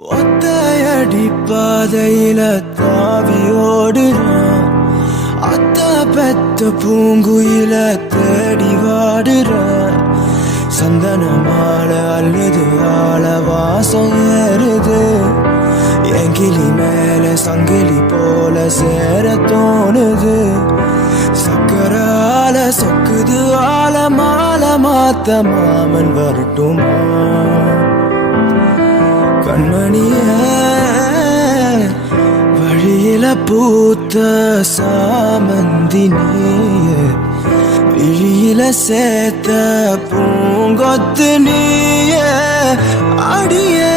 ஒத்தையடி பாதையில தாவி ஓடுறான். அத்த பெத்த பூங்குயில தேடி வாடுறான். சந்தன மாலை அல்லது ஆள வாசம் ஏறுது. என் கிளி மேல சங்கிலி போல சேர தோணுது. சக்கரால சொக்குது ஆல மாலை மாத்த மாமன் வரட்டுமா? கண்மணிய வழியில பூத்த சாமந்தி நீய, விழியில சேர்த்த பூங்கொத்து நீய, அடியே